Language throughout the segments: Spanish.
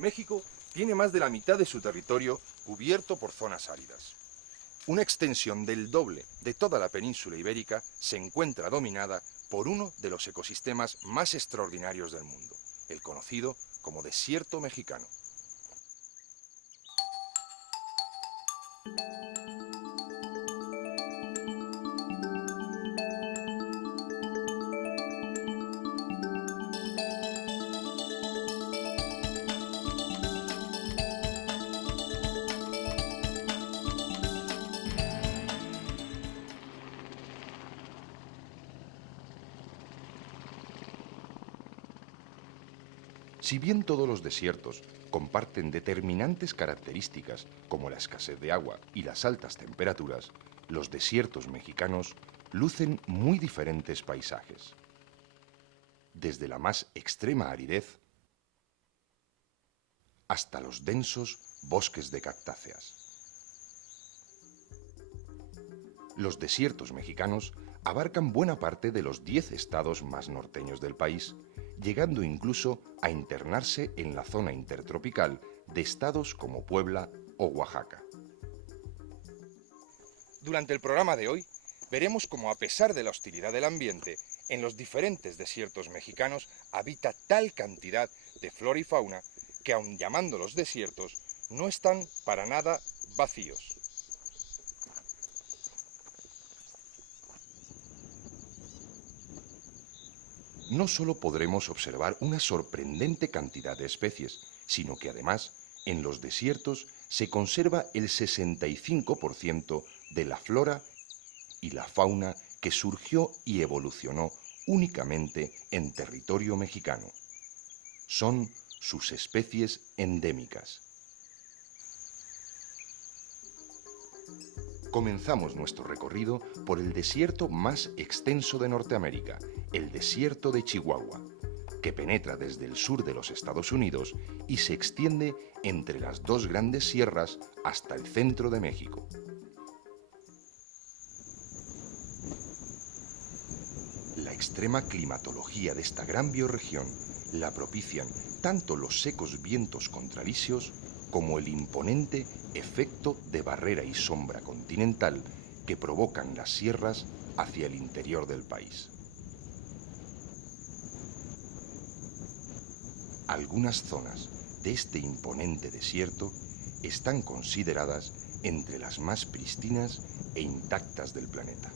México tiene más de la mitad de su territorio cubierto por zonas áridas. Una extensión del doble de toda la península ibérica se encuentra dominada por uno de los ecosistemas más extraordinarios del mundo, el conocido como desierto mexicano. Si bien todos los desiertos comparten determinantes características como la escasez de agua y las altas temperaturas, los desiertos mexicanos lucen muy diferentes paisajes. Desde la más extrema aridez hasta los densos bosques de cactáceas. Los desiertos mexicanos abarcan buena parte de los 10 estados más norteños del país, llegando incluso a internarse en la zona intertropical de estados como Puebla o Oaxaca. Durante el programa de hoy, veremos cómo a pesar de la hostilidad del ambiente, en los diferentes desiertos mexicanos habita tal cantidad de flora y fauna que, aun llamándolos desiertos, no están para nada vacíos. No solo podremos observar una sorprendente cantidad de especies, sino que además, en los desiertos se conserva el 65% de la flora y la fauna que surgió y evolucionó únicamente en territorio mexicano. Son sus especies endémicas. Comenzamos nuestro recorrido por el desierto más extenso de Norteamérica, el desierto de Chihuahua, que penetra desde el sur de los Estados Unidos y se extiende entre las dos grandes sierras hasta el centro de México. La extrema climatología de esta gran bioregión la propician tanto los secos vientos contrarricios como el imponente efecto de barrera y sombra continental que provocan las sierras hacia el interior del país. Algunas zonas de este imponente desierto están consideradas entre las más pristinas e intactas del planeta.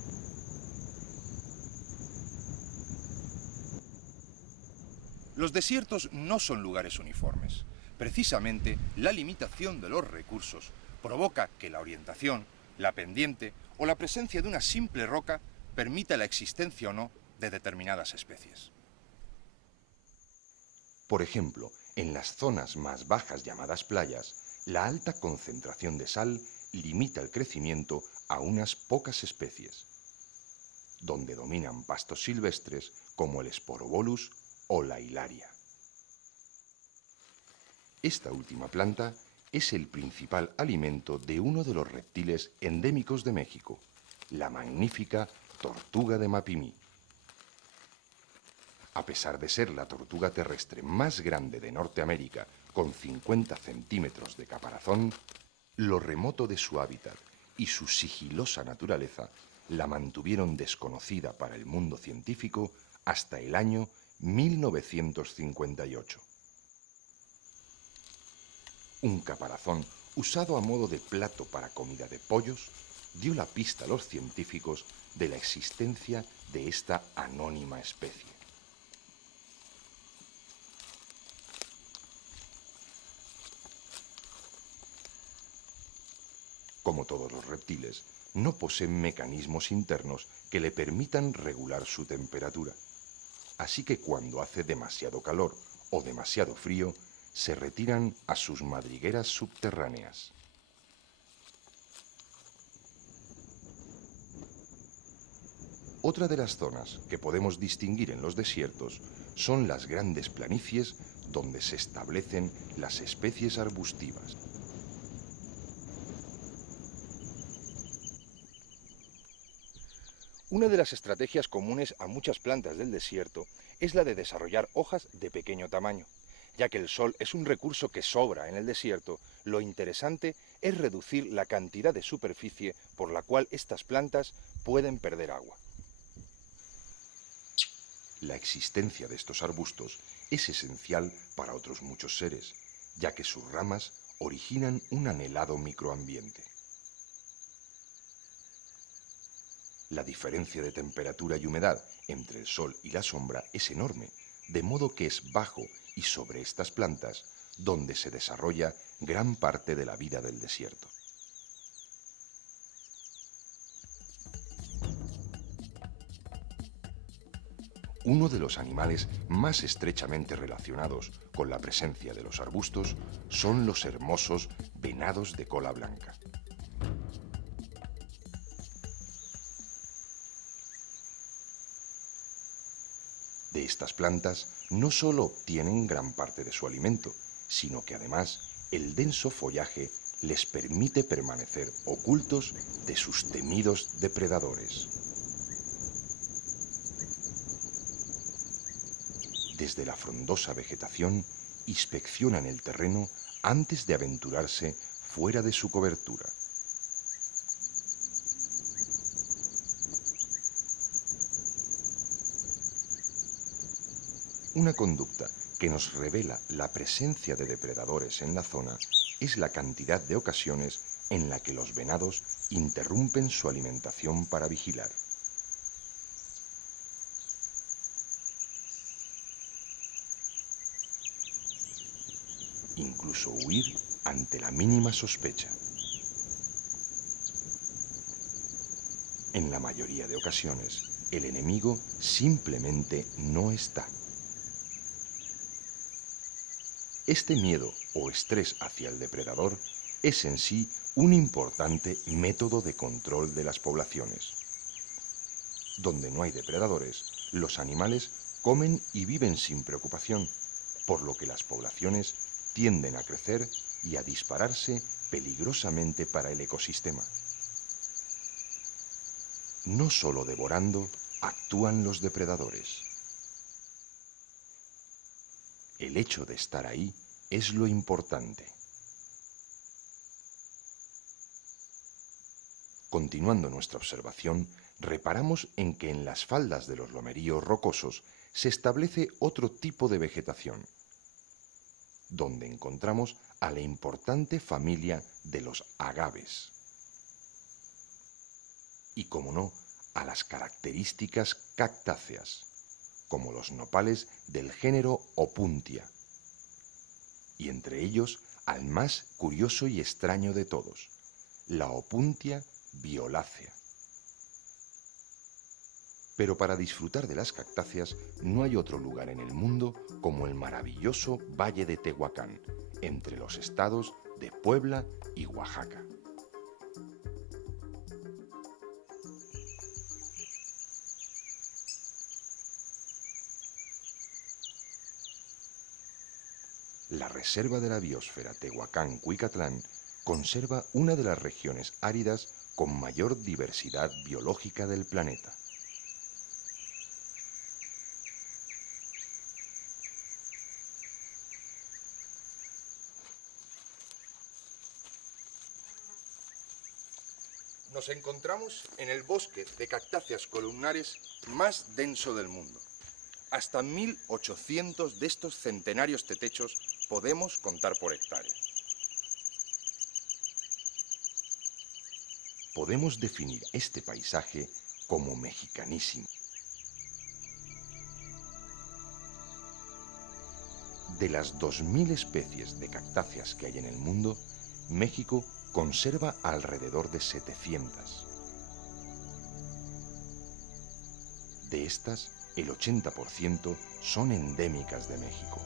Los desiertos no son lugares uniformes. Precisamente, la limitación de los recursos provoca que la orientación, la pendiente o la presencia de una simple roca permita la existencia o no de determinadas especies. Por ejemplo, en las zonas más bajas llamadas playas, la alta concentración de sal limita el crecimiento a unas pocas especies, donde dominan pastos silvestres como el Sporobolus o la hilaria. Esta última planta es el principal alimento de uno de los reptiles endémicos de México, la magnífica tortuga de Mapimí. A pesar de ser la tortuga terrestre más grande de Norteamérica, con 50 centímetros de caparazón, lo remoto de su hábitat y su sigilosa naturaleza la mantuvieron desconocida para el mundo científico hasta el año 1958. Un caparazón usado a modo de plato para comida de pollos dio la pista a los científicos de la existencia de esta anónima especie. Como todos los reptiles, no poseen mecanismos internos que le permitan regular su temperatura. Así que cuando hace demasiado calor o demasiado frío, se retiran a sus madrigueras subterráneas. Otra de las zonas que podemos distinguir en los desiertos son las grandes planicies donde se establecen las especies arbustivas. Una de las estrategias comunes a muchas plantas del desierto es la de desarrollar hojas de pequeño tamaño. Ya que el sol es un recurso que sobra en el desierto, lo interesante es reducir la cantidad de superficie por la cual estas plantas pueden perder agua. La existencia de estos arbustos es esencial para otros muchos seres, ya que sus ramas originan un anhelado microambiente. La diferencia de temperatura y humedad entre el sol y la sombra es enorme, de modo que es bajo y sobre estas plantas donde se desarrolla gran parte de la vida del desierto. Uno de los animales más estrechamente relacionados con la presencia de los arbustos son los hermosos venados de cola blanca. De estas plantas no solo obtienen gran parte de su alimento, sino que además el denso follaje les permite permanecer ocultos de sus temidos depredadores. Desde la frondosa vegetación inspeccionan el terreno antes de aventurarse fuera de su cobertura. Una conducta que nos revela la presencia de depredadores en la zona es la cantidad de ocasiones en la que los venados interrumpen su alimentación para vigilar. Incluso huir ante la mínima sospecha. En la mayoría de ocasiones, el enemigo simplemente no está. Este miedo o estrés hacia el depredador es en sí un importante método de control de las poblaciones. Donde no hay depredadores, los animales comen y viven sin preocupación, por lo que las poblaciones tienden a crecer y a dispararse peligrosamente para el ecosistema. No solo devorando actúan los depredadores. El hecho de estar ahí es lo importante. Continuando nuestra observación, reparamos en que en las faldas de los lomeríos rocosos se establece otro tipo de vegetación, donde encontramos a la importante familia de los agaves. Y, como no, a las características cactáceas, como los nopales del género Opuntia, y entre ellos al más curioso y extraño de todos, la Opuntia violácea. Pero para disfrutar de las cactáceas no hay otro lugar en el mundo como el maravilloso Valle de Tehuacán, entre los estados de Puebla y Oaxaca. La Reserva de la Biosfera Tehuacán-Cuicatlán conserva una de las regiones áridas con mayor diversidad biológica del planeta. Nos encontramos en el bosque de cactáceas columnares más denso del mundo. Hasta 1.800 de estos centenarios tetechos podemos contar por hectárea. Podemos definir este paisaje como mexicanísimo. De las 2.000 especies de cactáceas que hay en el mundo, México conserva alrededor de 700. De estas, el 80% son endémicas de México.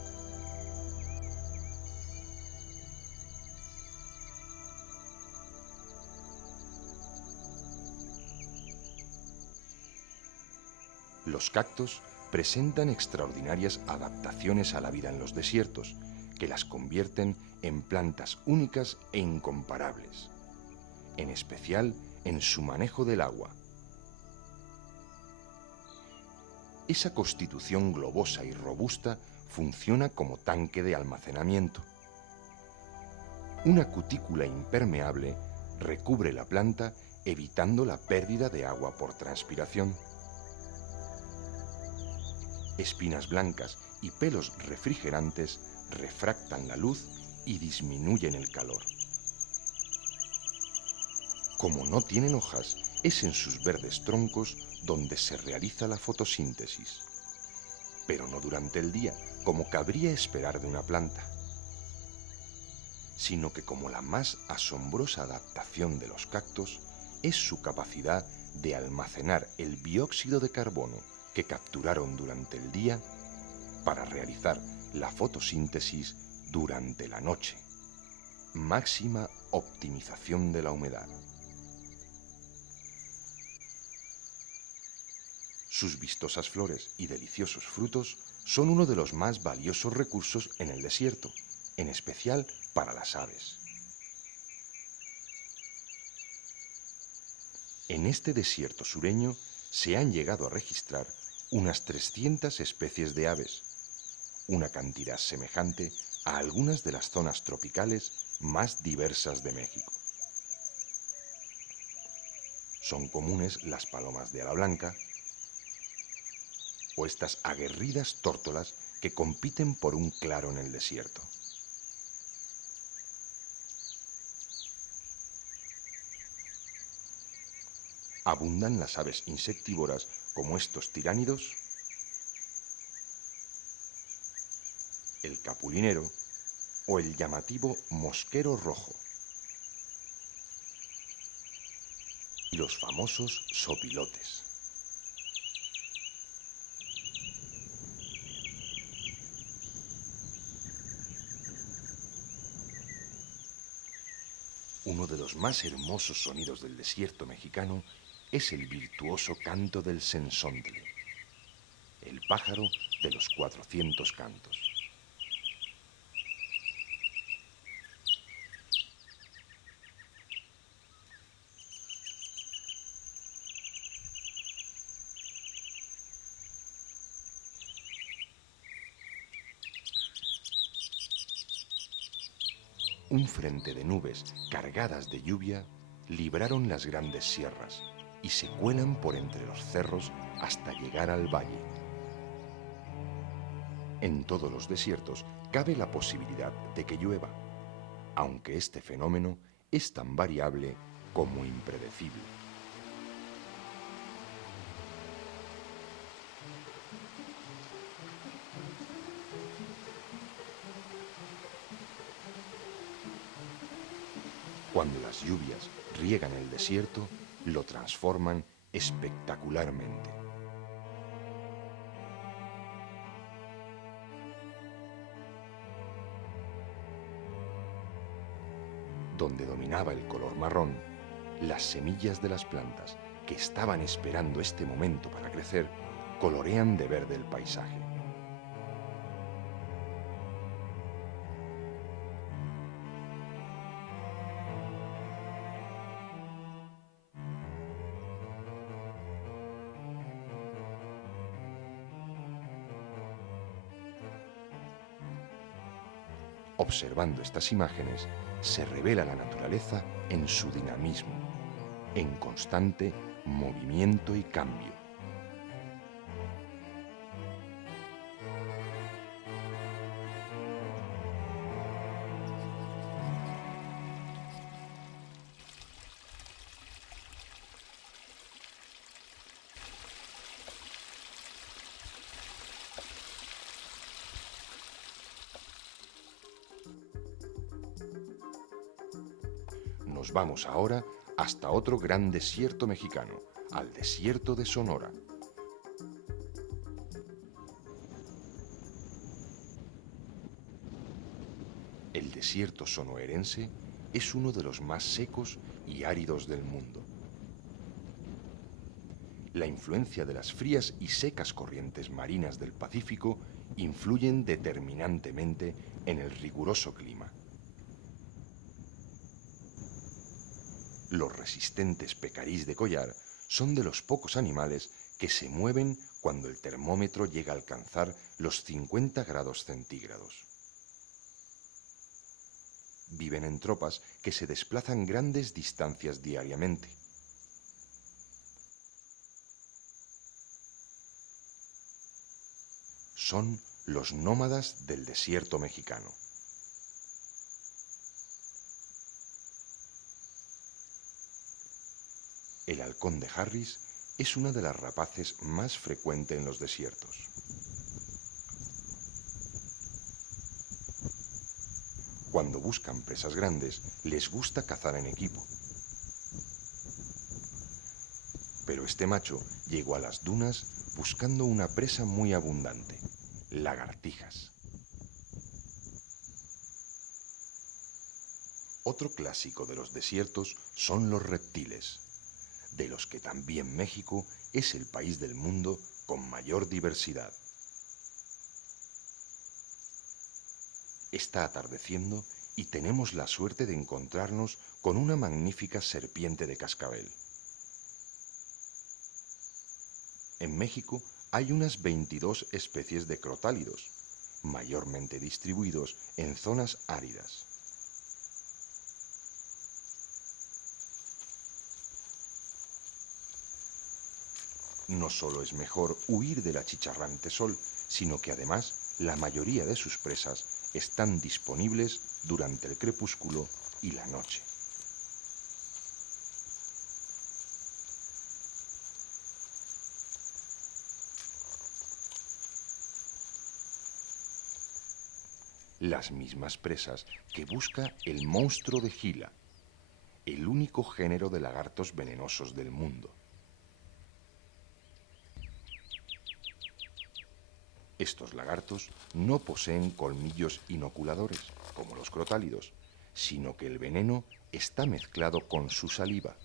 Los cactos presentan extraordinarias adaptaciones a la vida en los desiertos, que las convierten en plantas únicas e incomparables, en especial en su manejo del agua. esa constitución globosa y robusta funciona como tanque de almacenamiento. Una cutícula impermeable recubre la planta evitando la pérdida de agua por transpiración. Espinas blancas y pelos refrigerantes refractan la luz y disminuyen el calor. Como no tienen hojas, es en sus verdes troncos donde se realiza la fotosíntesis, pero no durante el día, como cabría esperar de una planta, sino que como la más asombrosa adaptación de los cactos es su capacidad de almacenar el dióxido de carbono que capturaron durante el día para realizar la fotosíntesis durante la noche. Máxima optimización de la humedad. Sus vistosas flores y deliciosos frutos son uno de los más valiosos recursos en el desierto, en especial para las aves. En este desierto sureño se han llegado a registrar unas 300 especies de aves, una cantidad semejante a algunas de las zonas tropicales más diversas de México. Son comunes las palomas de ala blanca o estas aguerridas tórtolas que compiten por un claro en el desierto. Abundan las aves insectívoras como estos tiránidos, el capulinero o el llamativo mosquero rojo, y los famosos sopilotes. Uno de los más hermosos sonidos del desierto mexicano es el virtuoso canto del sensontle, el pájaro de los 400 cantos. Un frente de nubes cargadas de lluvia libraron las grandes sierras y se cuelan por entre los cerros hasta llegar al valle. En todos los desiertos cabe la posibilidad de que llueva, aunque este fenómeno es tan variable como impredecible. Cuando las lluvias riegan el desierto, lo transforman espectacularmente. Donde dominaba el color marrón, las semillas de las plantas que estaban esperando este momento para crecer colorean de verde el paisaje. Observando estas imágenes, se revela la naturaleza en su dinamismo, en constante movimiento y cambio. Nos vamos ahora hasta otro gran desierto mexicano, al desierto de Sonora. El desierto sonorense es uno de los más secos y áridos del mundo. La influencia de las frías y secas corrientes marinas del Pacífico influyen determinantemente en el riguroso clima. Los resistentes pecarís de collar son de los pocos animales que se mueven cuando el termómetro llega a alcanzar los 50 grados centígrados. Viven en tropas que se desplazan grandes distancias diariamente. Son los nómadas del desierto mexicano. El halcón de Harris es una de las rapaces más frecuente en los desiertos. Cuando buscan presas grandes, les gusta cazar en equipo. Pero este macho llegó a las dunas buscando una presa muy abundante, lagartijas. Otro clásico de los desiertos son los reptiles, de los que también México es el país del mundo con mayor diversidad. Está atardeciendo y tenemos la suerte de encontrarnos con una magnífica serpiente de cascabel. En México hay unas 22 especies de crotálidos, mayormente distribuidos en zonas áridas. No solo es mejor huir del achicharrante sol, sino que además la mayoría de sus presas están disponibles durante el crepúsculo y la noche. Las mismas presas que busca el monstruo de Gila, el único género de lagartos venenosos del mundo. Estos lagartos no poseen colmillos inoculadores, como los crotálidos, sino que el veneno está mezclado con su saliva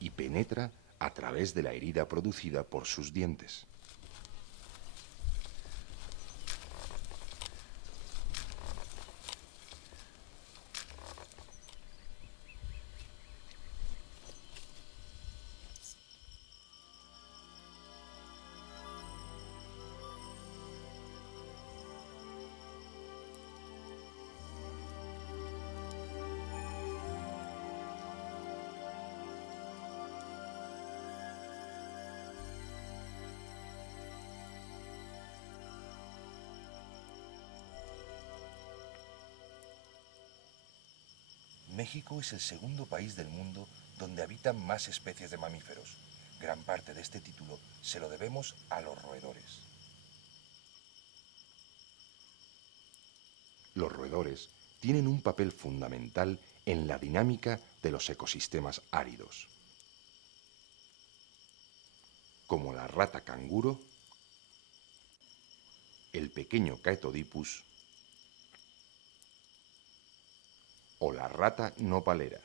y penetra a través de la herida producida por sus dientes. México es el segundo país del mundo donde habitan más especies de mamíferos. Gran parte de este título se lo debemos a los roedores. Los roedores tienen un papel fundamental en la dinámica de los ecosistemas áridos, como la rata canguro, el pequeño Chaetodipus o la rata nopalera.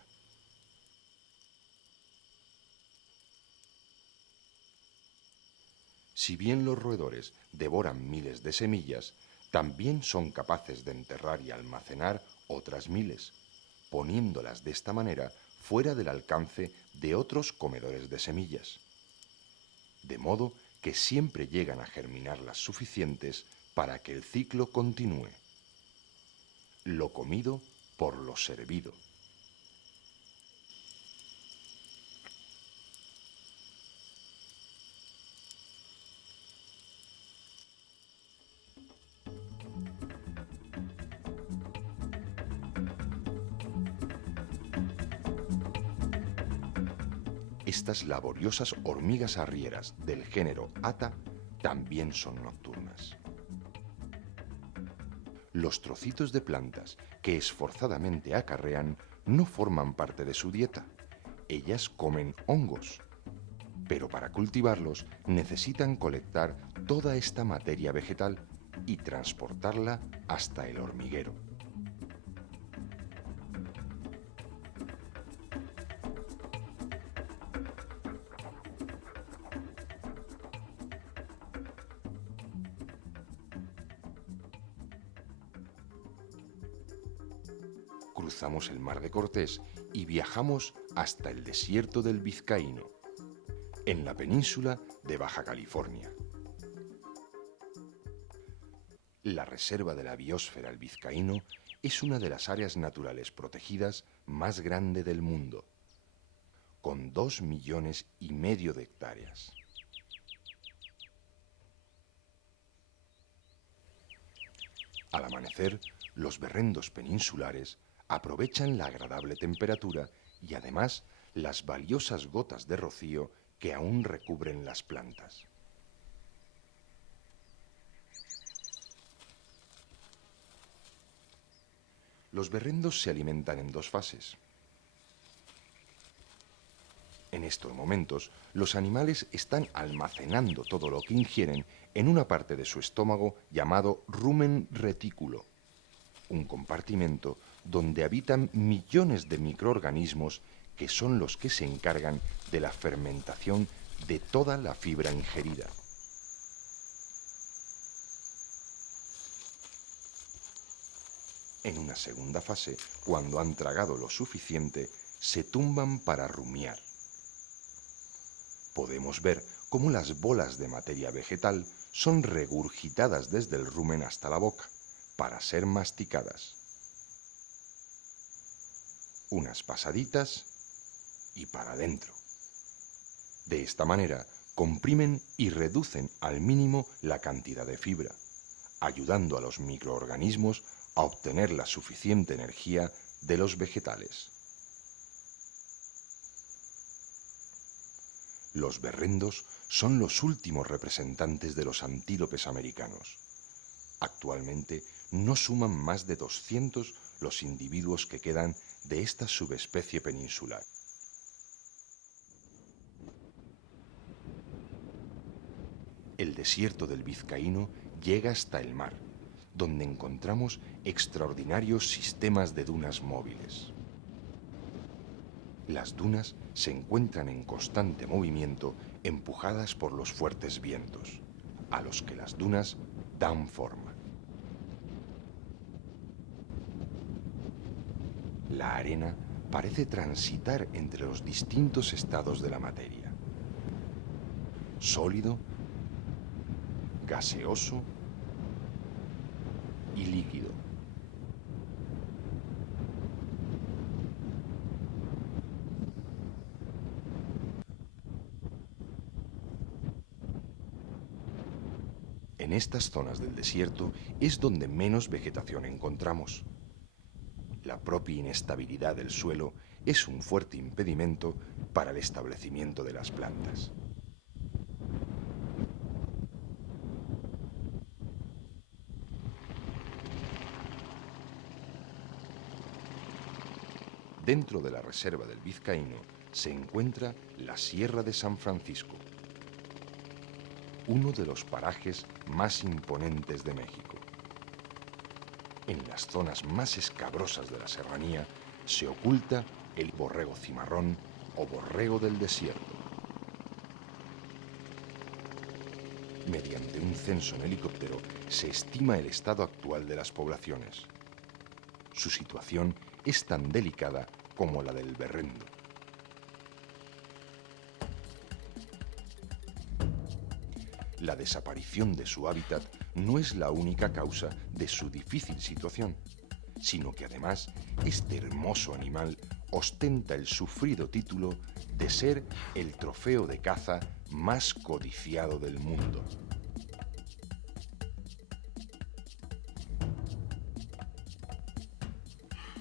Si bien los roedores devoran miles de semillas, también son capaces de enterrar y almacenar otras miles, poniéndolas de esta manera fuera del alcance de otros comedores de semillas. De modo que siempre llegan a germinar las suficientes para que el ciclo continúe. Lo comido por lo servido. Estas laboriosas hormigas arrieras del género Ata también son nocturnas. Los trocitos de plantas que esforzadamente acarrean no forman parte de su dieta. Ellas comen hongos, pero para cultivarlos necesitan colectar toda esta materia vegetal y transportarla hasta el hormiguero. Cruzamos el Mar de Cortés y viajamos hasta el desierto del Vizcaíno. en la península de Baja California. La Reserva de la Biosfera El Vizcaíno es una de las áreas naturales protegidas más grande del mundo, con 2,5 millones de hectáreas. Al amanecer, los berrendos peninsulares aprovechan la agradable temperatura y además las valiosas gotas de rocío que aún recubren las plantas. Los berrendos se alimentan en 2 fases. En estos momentos, los animales están almacenando todo lo que ingieren en una parte de su estómago llamado rumen retículo, un compartimento donde habitan millones de microorganismos que son los que se encargan de la fermentación de toda la fibra ingerida. En una segunda fase, cuando han tragado lo suficiente, se tumban para rumiar. Podemos ver cómo las bolas de materia vegetal son regurgitadas desde el rumen hasta la boca, para ser masticadas. Unas pasaditas y para adentro. De esta manera, comprimen y reducen al mínimo la cantidad de fibra, ayudando a los microorganismos a obtener la suficiente energía de los vegetales. Los berrendos son los últimos representantes de los antílopes americanos. Actualmente no suman más de 200 los individuos que quedan de esta subespecie peninsular. El desierto del Vizcaíno llega hasta el mar, donde encontramos extraordinarios sistemas de dunas móviles. Las dunas se encuentran en constante movimiento, empujadas por los fuertes vientos, a los que las dunas dan forma. La arena parece transitar entre los distintos estados de la materia: sólido, gaseoso y líquido. En estas zonas del desierto es donde menos vegetación encontramos. La propia inestabilidad del suelo es un fuerte impedimento para el establecimiento de las plantas. Dentro de la Reserva del Vizcaíno se encuentra la Sierra de San Francisco, uno de los parajes más imponentes de México. En las zonas más escabrosas de la serranía se oculta el borrego cimarrón o borrego del desierto. Mediante un censo en helicóptero se estima el estado actual de las poblaciones. Su situación es tan delicada como la del berrendo. La desaparición de su hábitat no es la única causa de su difícil situación, sino que además este hermoso animal ostenta el sufrido título de ser el trofeo de caza más codiciado del mundo.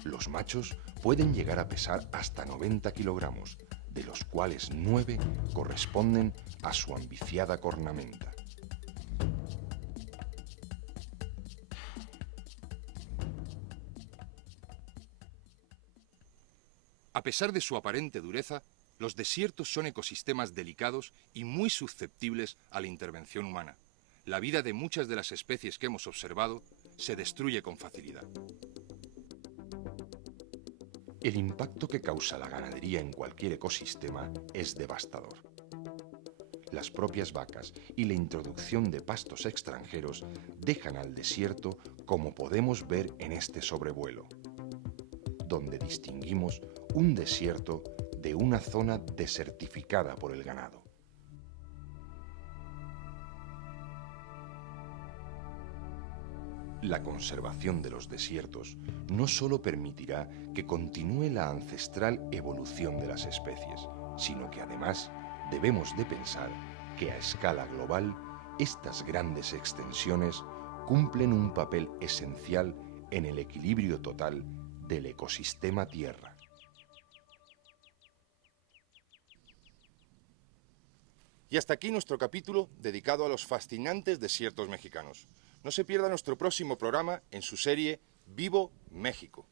Los machos pueden llegar a pesar hasta 90 kilogramos, de los cuales 9 corresponden a su ambiciada cornamenta. A pesar de su aparente dureza, los desiertos son ecosistemas delicados y muy susceptibles a la intervención humana. La vida de muchas de las especies que hemos observado se destruye con facilidad. El impacto que causa la ganadería en cualquier ecosistema es devastador. Las propias vacas y la introducción de pastos extranjeros dejan al desierto como podemos ver en este sobrevuelo, donde distinguimos un desierto de una zona desertificada por el ganado. La conservación de los desiertos no solo permitirá que continúe la ancestral evolución de las especies, sino que además debemos de pensar que a escala global estas grandes extensiones cumplen un papel esencial en el equilibrio total del ecosistema Tierra. Y hasta aquí nuestro capítulo dedicado a los fascinantes desiertos mexicanos. No se pierda nuestro próximo programa en su serie Vivo México.